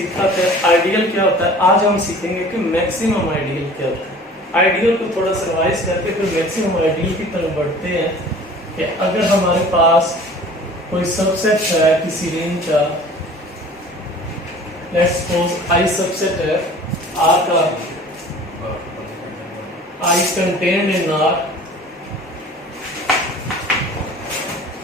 सीखा था आइडियल क्या होता है, आज हम सीखेंगे कि मैक्सिमम आइडियल क्या होता है। आइडियल को थोड़ा सा रिवाइज करके फिर मैक्सिमम आइडियल की तरफ बढ़ते हैं कि अगर हमारे पास कोई सबसेट है किसी रिंग का, लेट्स सपोज आई सबसेट है आर का, आई कंटेन्ड इन आर,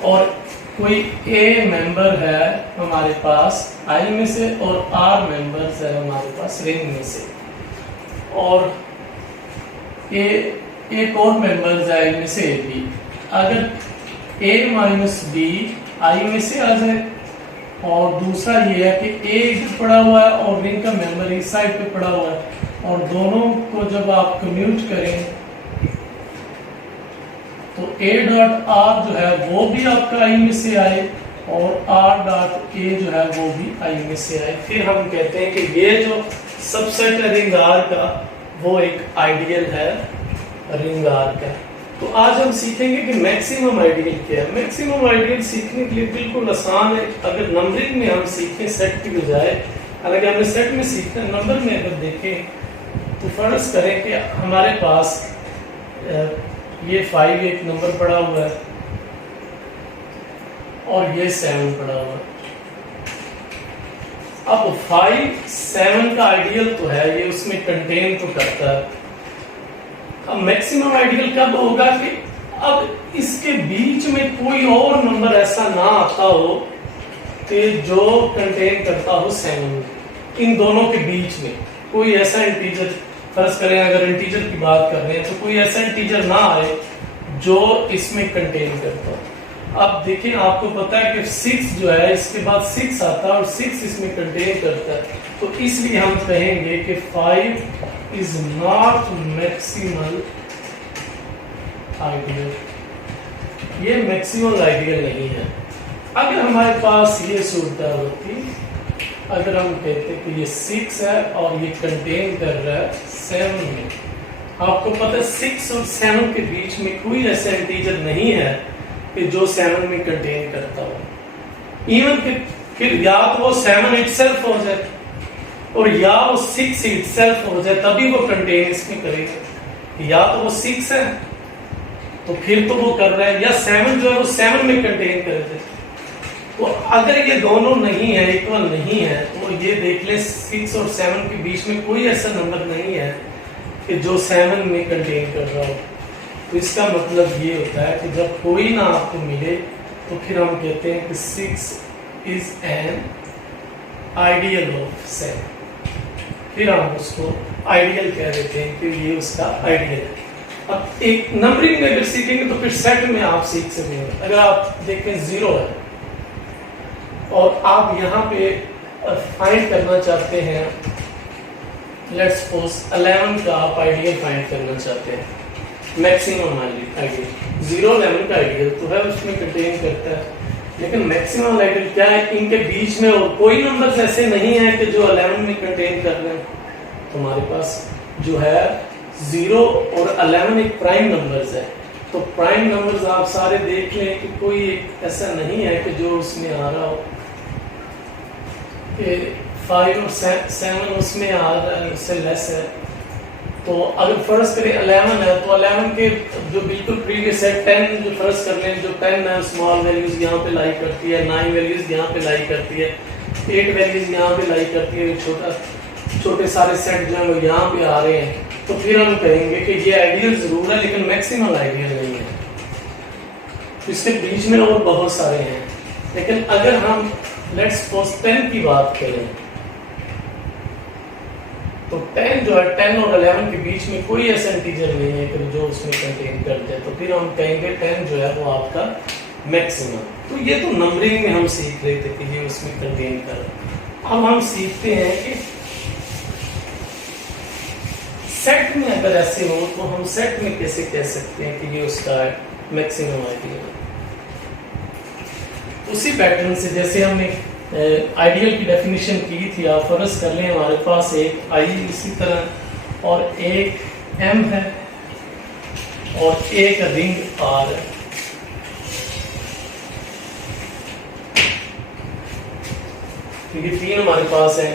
और कोई ए मेंबर है हमारे पास आई में से और आर मेंबर्स है हमारे पास रिंग में से, और एक और मेंबर्स है आई में से ए बी। अगर ए माइनस बी आई में से आ जाए, और दूसरा ये है कि ए इधर पड़ा हुआ है और रिंग का मेंबर इस साइड पे पड़ा हुआ है, और दोनों को जब आप कम्यूट करें तो A डॉट आर जो है वो भी आपका आई में से आए और R डॉट ए जो है वो भी आई में से आए। फिर हम कहते हैं कि ये जो सबसेट है रिंग R का वो एक आइडियल है रिंग R का। तो आज हम सीखेंगे कि मैक्सिमम आइडियल क्या है। मैक्सिमम आइडियल सीखने के लिए बिल्कुल आसान है। अगर नंबरिंग में हम सीखें सेट की बजाय, हालांकि हमने सेट में सीखना, नंबर में अगर देखें तो फर्ज करें कि हमारे पास ये 5 एक नंबर पड़ा हुआ है और ये 7 पड़ा हुआ है। अब 5 7 का आइडियल तो है, ये उसमें कंटेन तो करता है। अब मैक्सिमम आइडियल कब होगा कि अब इसके बीच में कोई और नंबर ऐसा ना आता हो कि जो कंटेन करता हो 7। इन दोनों के बीच में कोई ऐसा इंटीजर, फर्ज करें अगर इंटीजर की बात कर रहे हैं तो कोई ऐसा इंटीजर ना आए जो इसमें कंटेन करता हो। अब देखिए आपको पता है कि 6 जो है इसके बाद 6 आता है और 6 इसमें कंटेन करता है, तो इसलिए हम कहेंगे कि 5 इज नॉट मैक्सिमल आइडियल, ये मैक्सिमल आइडियल नहीं है। अगर हमारे पास ये सूरत होती, अगर हम कहते कि ये 6 है और ये कंटेन कर रहा है 7 में, आपको पता है 6 और 7 के बीच में कोई ऐसा इंटीजर नहीं है कि जो 7 में कंटेन करता हो। इवन कि फिर या तो वो 7 इटसेल्फ हो जाए और या वो 6 इटसेल्फ हो जाए, तभी वो कंटेन इसमें करेगा। या तो वो 6 है तो फिर तो वो कर रहा है, या 7 जो है वो 7 में कंटेन कर दे। तो अगर ये दोनों नहीं है, इक्वल नहीं है, तो ये देख ले 6 और 7 के बीच में कोई ऐसा नंबर नहीं है कि जो 7 में कंटेन कर रहा हो। तो इसका मतलब ये होता है कि जब कोई ना आपको मिले तो फिर हम कहते हैं कि 6 इज एन आइडियल ऑफ 7। फिर हम उसको आइडियल कह देते हैं कि ये उसका आइडियल है। अब एक नंबरिंग में अगर सीखेंगे तो फिर सेट में आप सीख सकेंगे। अगर आप देखें 0 है और आप यहाँ पे फाइंड करना चाहते हैं, लेट्स सपोज 11 का आप आइडियल फाइंड करना चाहते हैं, मैक्सिमम आइडियल। 0 11 का आइडियल तो है, उसमें कंटेन करता है, लेकिन मैक्सिमम आइडियल क्या है, इनके बीच में और कोई नंबर्स ऐसे नहीं है कि जो 11 में कंटेन कर रहे हैं। तो हमारे पास जो है 0 और 11 एक प्राइम नंबर्स है। तो प्राइम नंबर्स आप सारे देख लें कि कोई एक ऐसा नहीं है कि जो उसमें आ रहा हो, 5 और 7 उसमें आ रहा है, उससे लेस है। तो अगर फर्ज करें 11 है तो 11 के जो बिल्कुल प्रीवियस है 10, जो फर्ज कर लें जो 10 है स्मॉल वैल्यूज यहाँ पे लाई करती है, 9 वैल्यूज यहाँ पे लाई करती है, 8 वैल्यूज यहाँ पे लाई करती है, छोटे सारे सेट जो है वो यहाँ पे आ रहे हैं। तो फिर हम कहेंगे कि ये आइडियल जरूर है लेकिन मैक्सिमल आइडियल नहीं है। तो इसके बीच में और बहुत सारे हैं। लेकिन अगर हम लेट्स सपोज 10 की बात करें तो 10 जो है 10 और 11 के बीच में कोई ऐसा इंटीजर नहीं है कि जो उसमें कंटेन कर दे, तो फिर हम कहेंगे 10 जो है वो आपका मैक्सिमम। तो ये तो नंबरिंग में हम सीख रहे थे कि ये उसमें कंटेन कर। अब हम सीखते हैं कि सेट में अगर ऐसे हो तो हम सेट में कैसे कह सकते हैं कि ये उसका मैक्सिमम आइडियल है। उसी पैटर्न से जैसे हमने आइडियल की डेफिनेशन की थी, आप फर्ज कर लें हमारे पास एक आई इसी तरह और एक एम है और एक रिंग आर है। क्योंकि 3 हमारे पास है,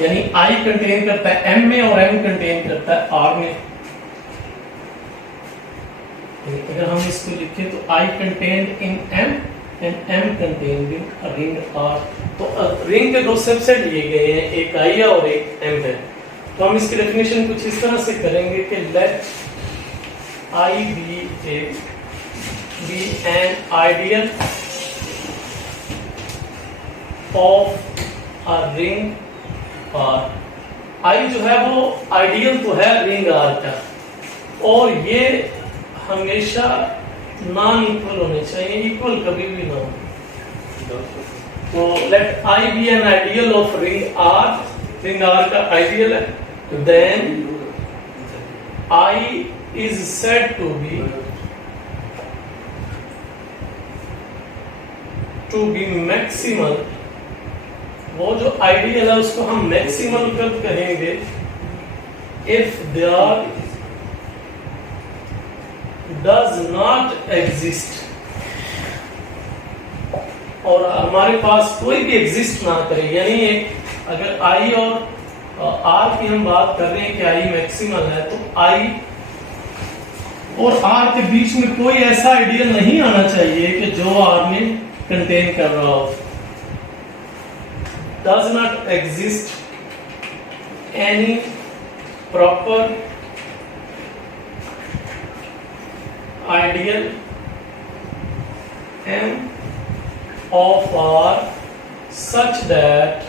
यानी आई कंटेन करता है एम में और एम कंटेन करता है आर में। अगर हम इसको लिखें तो I contained in M and M contained in ring R. तो रिंग के दो सबसेट लिए गए हैं, एक आई है और एक एम है। तो हम इसकी डेफिनेशन कुछ इस तरह से करेंगे कि let I be an ideal of a ring R. I जो है वो आइडियल तो है रिंग आर का, और ये हमेशा नॉन इक्वल होने चाहिए, इक्वल कभी भी ना हो। तो let I be an ideal of ring R का आइडियल है, then I is said to be maximal. वो जो आइडियल है उसको हम मैक्सिमल कब कहेंगे, if there does not exist, और हमारे पास कोई भी एग्जिस्ट ना करे। यानी अगर आई और आर की हम बात कर रहे हैं कि आई मैक्सिमल है, तो आई और आर के बीच में कोई ऐसा आइडियल नहीं आना चाहिए कि जो आर में कंटेन कर रहा हो। Does not exist any proper ideal M of R such that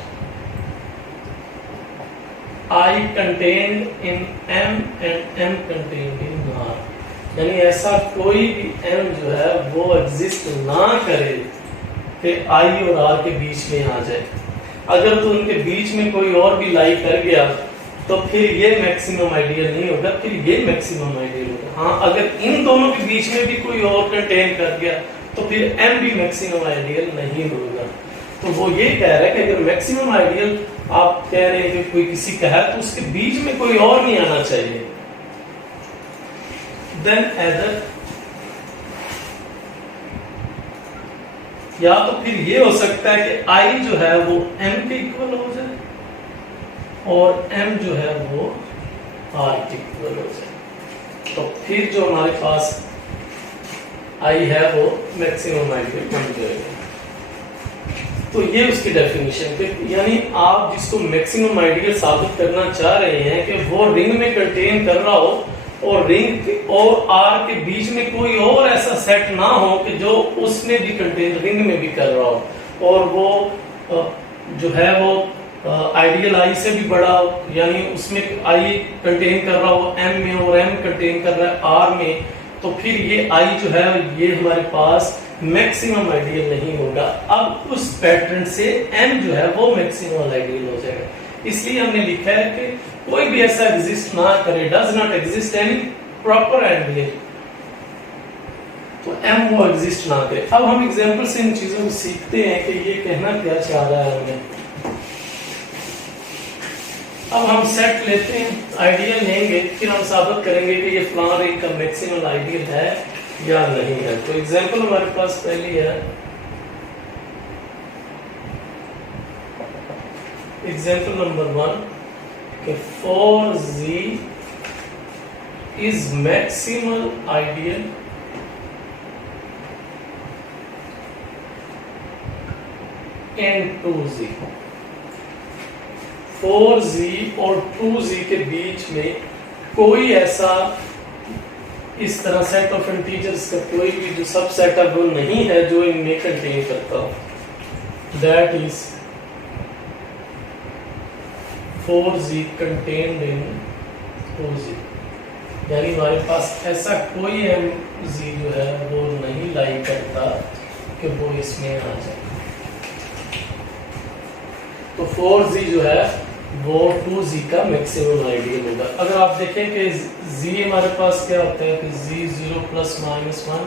I contained in M and M contained in R। यानी ऐसा कोई भी M जो है वो एग्जिस्ट ना करे कि I और R के बीच में आ जाए। अगर तो उनके बीच में कोई और भी लाई कर गया तो फिर ये मैक्सिमम आइडियल नहीं होगा, फिर ये मैक्सिमम आइडियल होगा। हाँ, अगर इन दोनों के बीच में भी कोई और कंटेन कर गया तो फिर एम भी मैक्सिमम आइडियल नहीं होगा। तो वो ये कह रहा है कि अगर मैक्सिमम आइडियल आप कह रहे हैं कि कोई किसी का है तो उसके बीच में कोई और नहीं आना चाहिए। देन अदर, या तो फिर ये हो सकता है कि आई जो है वो एम के इक्वल हो जाए और m जो है वो r के इक्वल हो जाए, तो फिर जो हमारे पास i है वो मैक्सिमम आइडियल बन जाएगा। तो ये उसकी डेफिनेशन है। यानी आप जिसको मैक्सिमम आइडियल साबित करना चाह रहे हैं कि वो रिंग में कंटेन कर रहा हो और रिंग और r के बीच में कोई और ऐसा सेट ना हो कि जो उसमें भी कंटेन रिंग में भी कर रहा हो, और वो जो है वो आइडियल आई से भी बड़ा, यानी उसमें आई कंटेन कर रहा हो एम में और एम कंटेन कर रहा है आर में, तो फिर ये आई जो है ये हमारे पास मैक्सिमम आइडियल नहीं होगा। अब उस पैटर्न से एम जो है वो मैक्सिमम आइडियल हो जाएगा। इसलिए हमने लिखा है कि कोई भी ऐसा एग्जिस्ट ना करे, does not exist any proper ideal, तो एम वो एग्जिस्ट ना करे। अब हम एग्जांपल से इन चीजों को सीखते हैं कि ये कहना क्या चाह रहा है हमें। अब हम सेट लेते हैं, आइडियल लेंगे, फिर हम साबित करेंगे कि ये फलां रिंग का मैक्सिमल आइडियल है या नहीं है। तो एग्जांपल हमारे पास पहली है, एग्जांपल नंबर 1 कि 4z is maximal ideal in 2z। 4z और 2z के बीच में कोई ऐसा इस तरह सेट ऑफ इंटीजर्स का कोई भी जो सबसेट है वो नहीं है जो इनमें कंटेन करता हो। That is 4z contained in 2z। यानी हमारे पास ऐसा कोई mz जो है वो नहीं लाई करता कि वो इसमें आ जाए। तो 4z जो है वो 2z का मैक्सिमम आइडियल होगा। अगर आप देखें कि z हमारे पास क्या होता है कि z 0 plus minus 1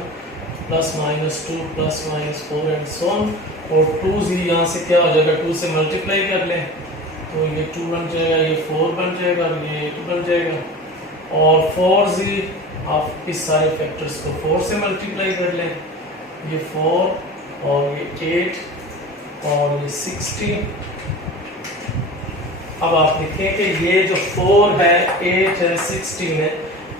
plus minus 2 plus minus 4 and so on, और 2z यहाँ से क्या हो जाएगा, 2 से मल्टीप्लाई कर लें तो ये 2 बन जाएगा, ये 4 बन जाएगा और ये 8 बन जाएगा, और 4z आप इस सारे फैक्टर्स को 4 से मल्टीप्लाई कर लें, ये 4 और ये 8 और ये 16 अब आप देखें कि ये जो 4 है, 8 है, 16 है,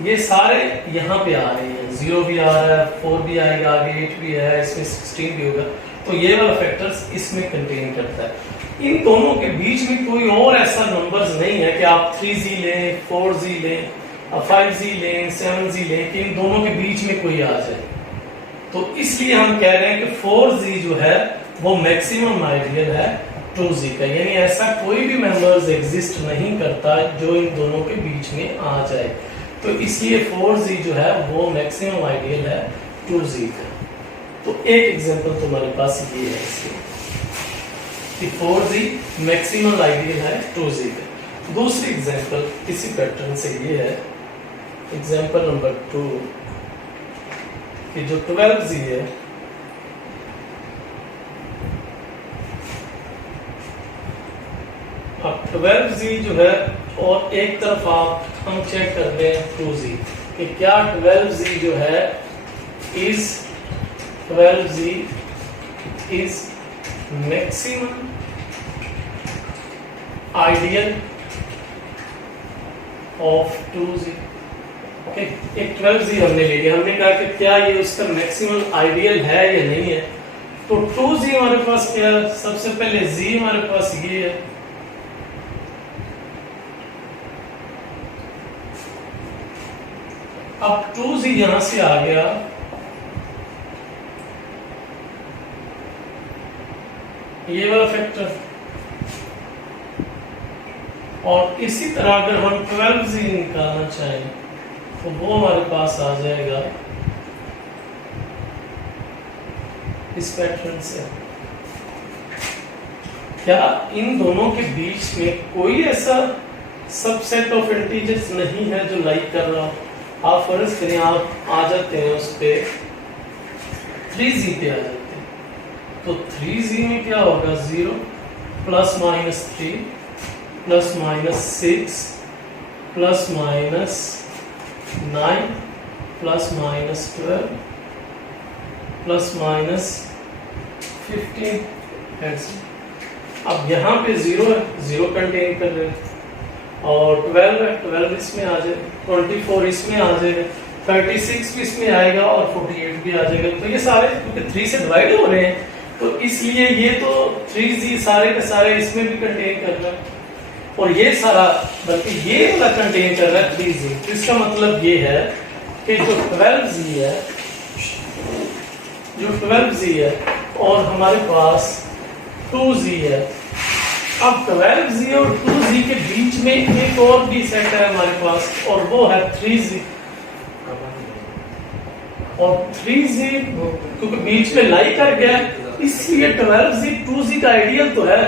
ये सारे यहाँ पे आ रहे हैं। 0 भी आ रहा है, 4 भी आएगा, आगे 8 भी है, इसमें 16 भी होगा। तो ये वाला फैक्टर्स इसमें कंटेन करता है। इन दोनों के बीच में कोई और ऐसा नंबर्स नहीं है कि आप 3z लें, 4z लें, 5z लें, 7z लें, कि इन दोनों के बीच में कोई आ जाए। तो इसलिए हम कह रहे हैं कि 4z जो है वो मैक्सिमम आइडियल है 2z का, यानी ऐसा कोई भी मेंबर्स एग्जिस्ट नहीं करता जो इन दोनों के बीच में आ जाए। तो इसलिए 4z जो है वो मैक्सिमम आइडियल है 2z का। तो एक एग्जांपल तुम्हारे पास ये है इसके कि 4z मैक्सिमम आइडियल है 2z का। दूसरी एग्जांपल इसी पैटर्न से ये है, एग्जांपल नंबर 2, कि जो 12z है, अब 12z जो है, और एक तरफ आप हम चेक कर रहे हैं 2z कि क्या 12z जो है is 12z is maximum ideal of 2z। Okay, एक 12z हमने ले लिया, हमने कहा कि क्या ये उसका मैक्सिमम आइडियल है या नहीं है। तो 2z हमारे पास क्या है, सबसे पहले z हमारे पास ये है, अब 2z यहां से आ गया, ये वाला फैक्टर, और इसी तरह अगर हम 12z निकालना चाहें तो वो हमारे पास आ जाएगा इस पैटर्न से। क्या इन दोनों के बीच में कोई ऐसा सबसेट ऑफ इंटीजर्स नहीं है जो लाइक कर रहा हो? आप फर्ज करें आप आ जाते हैं उस पे 3z पे आ जाते हैं, तो 3z में क्या होगा, 0 plus minus 3 plus minus 6 plus minus 9 plus minus 12 plus minus 15 ऐसे। अब यहाँ पे 0 है, 0 कंटेन कर रहे हैं, और 12 है, 12 इसमें आ जाए, 24 इसमें आ जाएगा, 36 भी इसमें आएगा, और 48 भी आ जाएगा। तो ये सारे क्योंकि 3 से डिवाइड हो रहे हैं, तो इसलिए ये तो 3z सारे के सारे इसमें भी कंटेन कर रहा है, और ये सारा बल्कि ये वाला कंटेन कर रहा है 3z। तो इसका मतलब ये है कि जो 12z है, जो 12z है और हमारे पास 2z है, अब 12z और 2z के बीच में एक और भी सेट है हमारे पास, और वो है 3z। और 3z क्योंकि बीच में लाई कर गया, इसलिए 12z 2z का आइडियल तो है,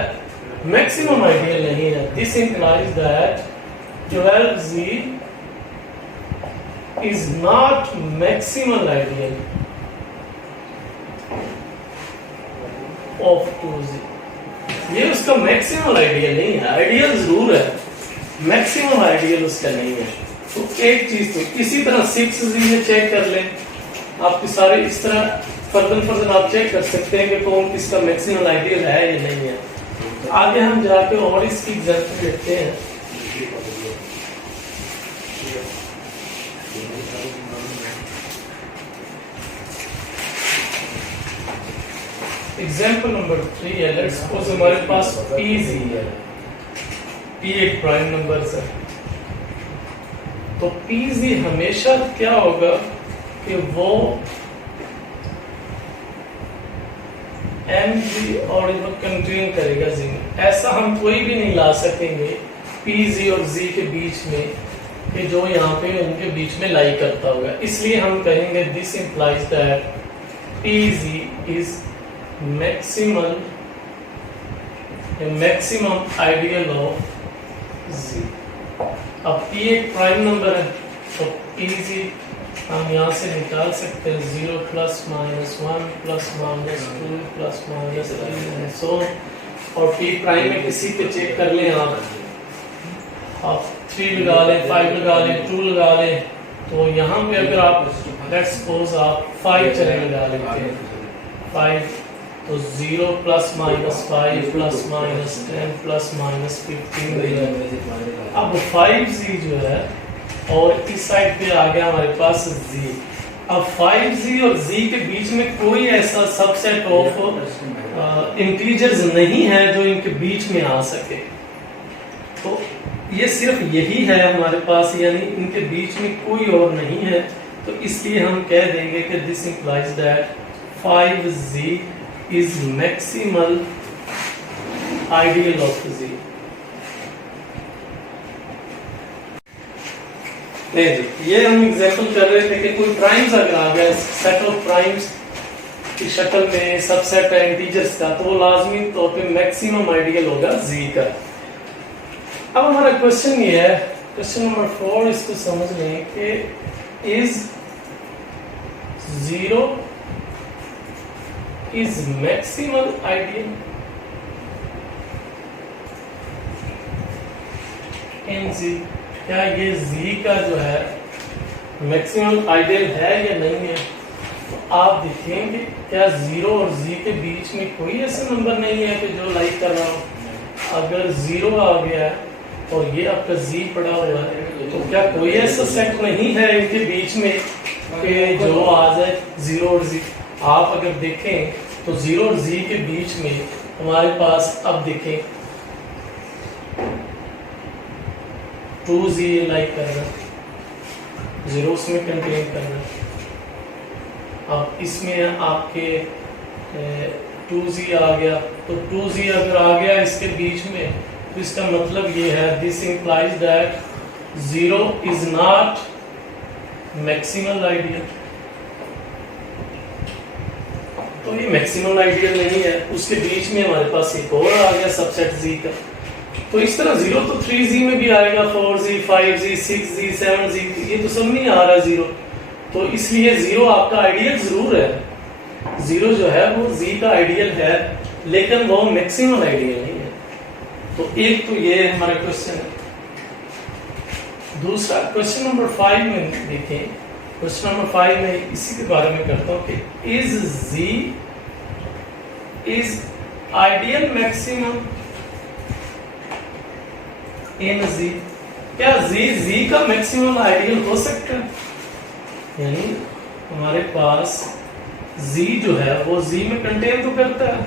मैक्सिमम आइडियल नहीं है। This implies that 12z is not maximum ideal of 2z। ये उसका मैक्सिमम आइडियल नहीं है, आइडियल जरूर है, मैक्सिमम आइडियल उसका नहीं है। तो एक चीज तो इसी तरह 6z में चेक कर लें, आपके सारे इस तरह फर्दन आप चेक कर सकते हैं कि कौन किसका मैक्सिमम आइडियल है या नहीं है। तो आगे हम जाके और इसकी एग्जांपल देखते हैं। एग्जाम्पल नंबर 3 है, लेट्स सपोज हमारे पास pz है, p एक प्राइम नंबर है, तो pz हमेशा क्या होगा कि वो mg और कंटेन करेगा z में। ऐसा हम कोई भी नहीं ला सकेंगे pz और z के बीच में कि जो यहाँ पे उनके बीच में लाई करता होगा, इसलिए हम कहेंगे this implies that pz is maximum ideal of z। अब p एक प्राइम नंबर है, तो pz हम यहाँ से निकाल सकते हैं 0 plus minus 1 plus minus 2 plus minus 3 सो, और p प्राइम में किसी पे चेक कर लें आप 3 लगा लें, 5 लगा लें, 2 लगा लें, तो यहाँ पे अगर आप लेट्स सपोज आप 5 चले लगा लेते हैं 5, तो 0 plus minus 5 plus minus 10 plus minus 15। अब 5z जो है और इस साइड पे आ गया हमारे पास z। अब 5z और z के बीच में कोई ऐसा सबसेट ऑफ इंटीजर्स नहीं है जो इनके बीच में आ सके। तो ये सिर्फ यही है हमारे पास, यानी इनके बीच में कोई और नहीं है। तो इसलिए हम कह देंगे कि this implies that 5z is maximal ideal of z। नहीं जी, ये हम एग्जांपल कर रहे थे कि कोई प्राइम्स अगर आ गया, सेट ऑफ प्राइम्स की शक्ल में सबसेट है इंटीजर्स का, तो वो लाजमी तौर पे मैक्सिमम आइडियल होगा z का। अब हमारा क्वेश्चन ये है, क्वेश्चन नंबर 4, इसको समझ लें कि is 0 is maximal ideal in z। क्या ये z का जो है मैक्सिमम आइडियल है या नहीं है? तो आप देखेंगे क्या 0 और z के बीच में कोई ऐसा नंबर नहीं है कि जो लाइक कर रहा हो। अगर 0 आ गया है और ये आपका z पड़ा हुआ है, तो क्या कोई ऐसा सेट नहीं है इनके बीच में कि जो आ जाए 0 और z? आप अगर देखें तो 0 और z के बीच में हमारे पास, अब देखें 2z लाइक कर रहा है, 0 उसमें कंटेन कर रहा है। अब इसमें आपके 2z आ गया, तो 2z अगर आ गया इसके बीच में, तो इसका मतलब ये है this implies that 0 is not maximal ideal. तो ये मैक्सिमल आइडियल नहीं है। उसके बीच में हमारे पास एक और आ गया सबसेट z का। तो इस तरह 0 तो 3z में भी आएगा, 4z 5z 6z 7z, ये तो सब में आ रहा है 0। तो इसलिए 0 आपका आइडियल जरूर है। 0 जो है वो z का आइडियल है, लेकिन वो मैक्सिमम आइडियल नहीं है। तो एक तो ये हमारा क्वेश्चन है। दूसरा क्वेश्चन नंबर 5 में देखें, क्वेश्चन नंबर 5 में इसी के बारे में करता हूं कि is z is ideal maximum in z। क्या z का मैक्सिमम आइडियल हो सकता है? यानी हमारे पास z जो है वो z में कंटेन तो करता है,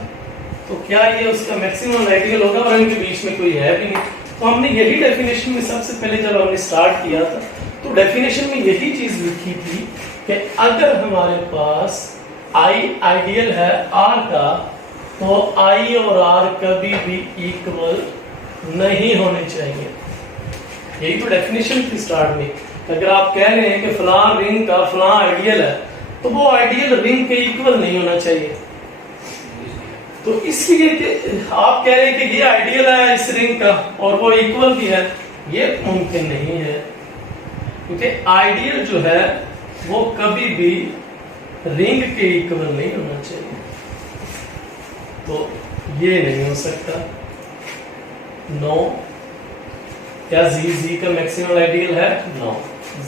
तो क्या ये उसका मैक्सिमम आइडियल होगा? और इनके बीच में कोई है भी नहीं। तो हमने यही डेफिनेशन में सबसे पहले जब हमने स्टार्ट किया था, तो डेफिनेशन में यही चीज लिखी थी कि अगर हमारे पास i आइडियल है r का, तो i और r कभी भी इक्वल नहीं होने चाहिए। यही तो डेफिनेशन थी स्टार्ट में। अगर आप कह रहे हैं कि फलां रिंग का फलां आइडियल है, तो वो आइडियल रिंग के इक्वल नहीं होना चाहिए। तो इसलिए कि आप कह रहे हैं कि ये आइडियल है इस रिंग का और वो इक्वल भी है, ये मुमकिन नहीं है, क्योंकि आइडियल जो है वो कभी भी रिंग के इक्वल नहीं होना चाहिए। तो ये नहीं हो सकता। नो। क्या z का मैक्सिमम आइडियल है? नो,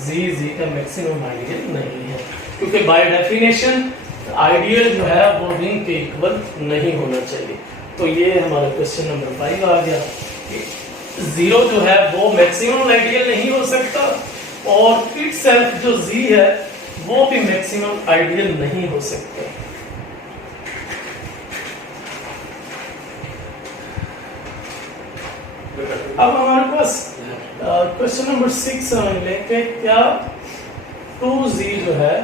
z का मैक्सिमम आइडियल नहीं है, क्योंकि बाय डेफिनेशन आइडियल जो है वो रिंग के इक्वल नहीं होना चाहिए। तो ये हमारा क्वेश्चन नंबर 5 आ गया कि 0 जो है वो मैक्सिमम आइडियल नहीं हो सकता, और इटसेल्फ जो z है वो भी मैक्सिमम आइडियल नहीं हो सकता। अब हमारे पास क्वेश्चन नंबर 6 समझ लें कि क्या 2z जो है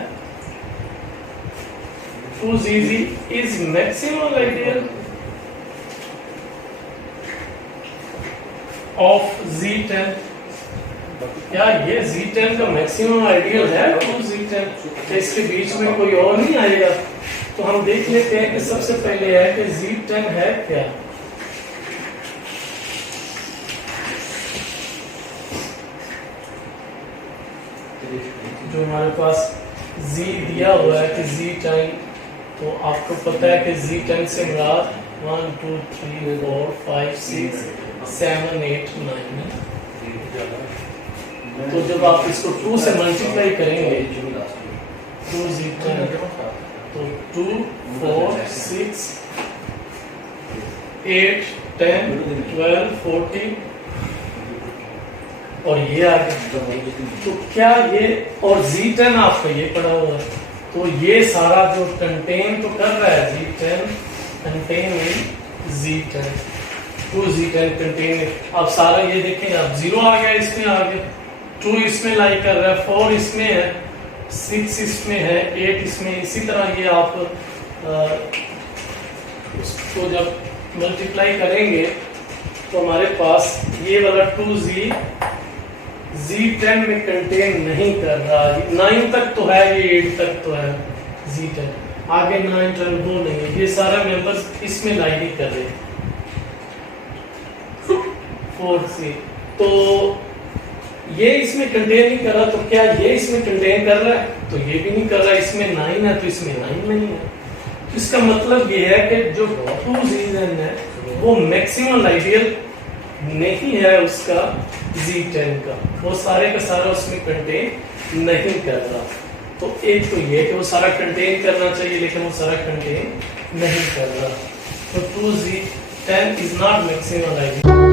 2z is maximum ideal of z10। क्या ये z10 का मैक्सिमम आइडियल है 2z10? इसके बीच में कोई और नहीं आएगा। तो हम देख लेते हैं कि सबसे पहले है कि z10 है क्या। जो हमारे पास z दिया हुआ है कि z10, तो आपको पता है कि z10 से मुराद 1 2 3 4 5 6 7 8 9 है। तो जब आप इसको 2 से मल्टीप्लाई करेंगे 2z10, तो 2 4 6 8, 10, 12, 14 और ये आ गया। तो क्या ये और Z10 आपका ये पड़ा हुआ है, तो ये सारा जो कंटेन तो कर रहा है Z10 contain Z10 to Z10 contain. अब सारा ये देखें, अब 0 आ गया, इसमें आ गया, 2 इसमें लाई कर रहा है, 4 इसमें है, 6 इसमें है, 8 इसमें। इसी तरह ये आप उसको जब मल्टीप्लाई करेंगे तो हमारे पास ये वाला 2Z Z10 में कंटेन नहीं कर रहा। 9 तक तो है, ये 8 तक तो है Z10, आगे 9, 10 वो नहीं है। ये सारा मेंबर्स इसमें लाई नहीं कर रहे। 4C तो ये इसमें कंटेन नहीं कर रहा, तो क्या ये इसमें कंटेन कर रहा है? तो ये भी नहीं कर रहा। इसमें 9 है तो इसमें 9 नहीं है। इसका मतलब ये है कि जो 2Z है वो मैक्सिमम आइडियल नहीं है उसका Z10 का, वो सारे का सारा उसमें कंटेन नहीं कर रहा। तो एक तो ये कि वो सारा कंटेन करना चाहिए लेकिन वो सारा कंटेन नहीं कर रहा। तो 2Z10 is not maximum ideal.